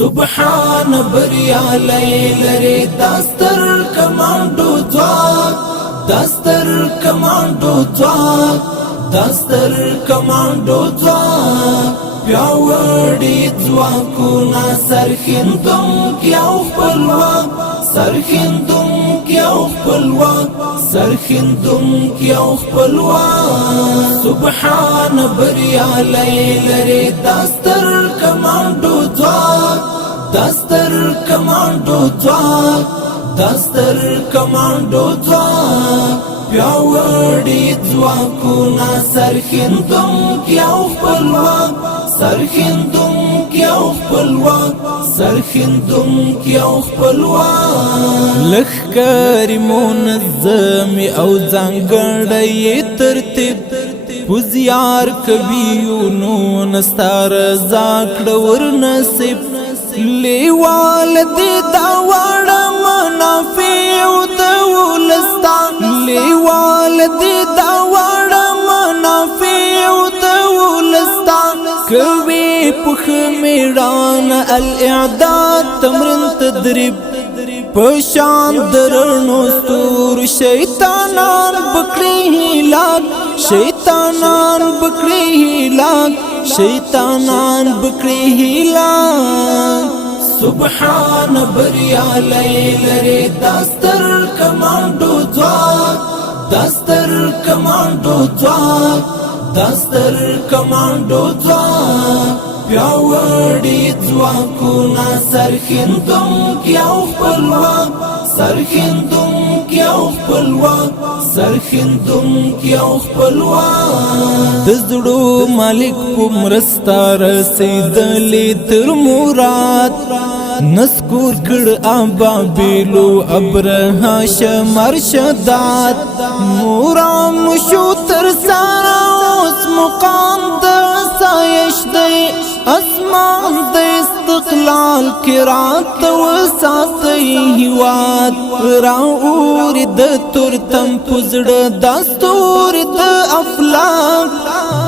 سبحان بریالی لري داستر کمانډو ځواک داستر کمانډو ځواک داستر کمانډو ځواک پیاوړي ځواکونه سرښندونکي او خپلواک سرښندونکي او خپلواک سرښندونکي او خپلواک سبحان بریالی لري داستر کمانډو ځواک داستر کمانډو ځواک داستر کمانډو ځواک پیاوړي ځواکونه سرښندونکي او خپلواک سرښندونکي او خپلواک سرښندونکي او خپلواک لښکرې منظم او ځانګړی ترتیب پوزیار کوي نستا رضا کړه ورنصیب لیوال دې دا واړه منافع د ولستا لیوال دې دا واړه منافع د ولستا کوي پخ میړان الاعداد تمرین تدریب پشان درنو ستور شیطانان بکړي هلاک شیطانان بکړي هلاک شیطانان بکړي هلاک سبحان بریالی لري داستر کمانډو ځواک داستر کمانډو ځواک داستر کمانډو ځواک پیاوړي ځواکونه سرښندونکي او خپلواک سرښندونکي او خپلواک سرښندونکي او خپلواک د زړو مالک په مرسته رسېدلې تر مراد نسکور کړ ابابیلو ابرها شمرشدات مورام شو تر سارا اوس مقام د سایش دی اسمان د استقلال کرات وساتي هواد راور د ترتم پزړه دستور د افلاک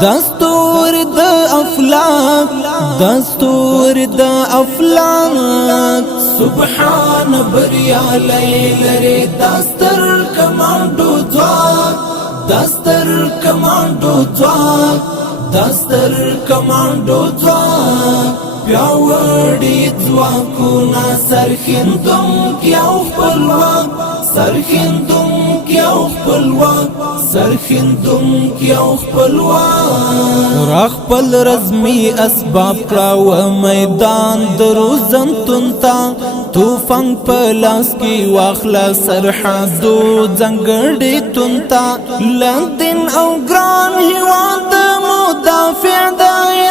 دستور د افلاک دستور د افلاک سبحان بریالی لري داستر کمانډو ځواک داستر کمانډو ځواک داستر کمانډو ځواک پیاوړي ځواکونه سرښندونکي او خپلواک سرښندونکي او خپلواک سرښندونکي او خپلواک راخپل رزمي اسباب کړه میدان دروزن تونتا توفان پلاس کی واخلا سرحدو زنګړې تونتا لندن او ګران هیواد مدافع د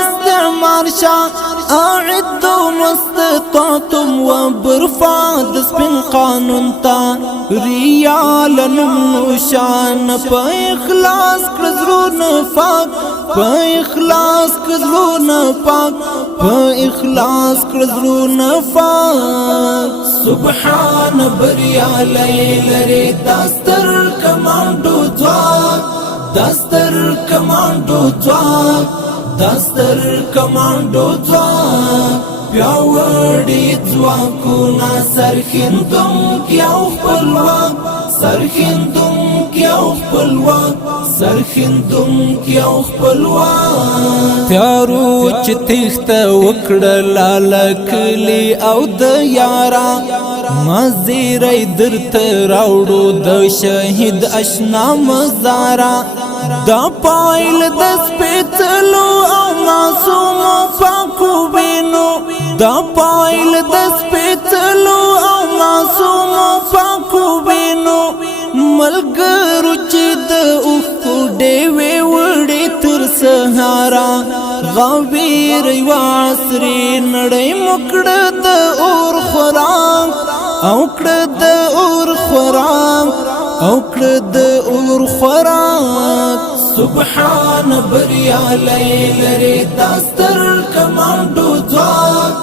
استعمار شاه اعدوا ما استطعتم وبرفع سپین قانون تا ریال نموشان په اخلاص کړو پاک په اخلاص کړو پاک په اخلاص کړو پاک سبحان بریالی لري داستر کمانډو ځواک داستر کمانډو ځواک داستر کمانډو ځواک پیاوړي ځواکونه سرښندونکي او خپلواک سرښندونکي او خپلواک سرښندونکي او خپلواک تیارو چې تخته وکړه لالکلی او د یارا مزیرای درته راوړو د شهید اشنا مزارا دا پایل د سپېڅلو او معصومو پاکو وینو دا پایل د سپېڅلو او معصومو پاکو وینو ملګرو چې د اوښکو ډېوې وړې تر سهارا غویر یو عصري نړۍ مو کړه د اور خوراک او کړه د اور خوراک او کړه د اور خوراک سبحان بریالی لري داستر کمانډو ځواک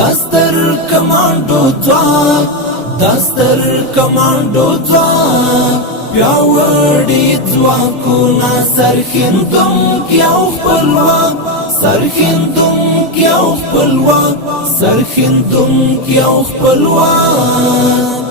داستر کمانډو ځواک داستر کمانډو ځواک پیاوړي ځواکونه سرښندونکي او خپلواک سرښندونکي کی او خپلواک سرخندون کی او خپلواک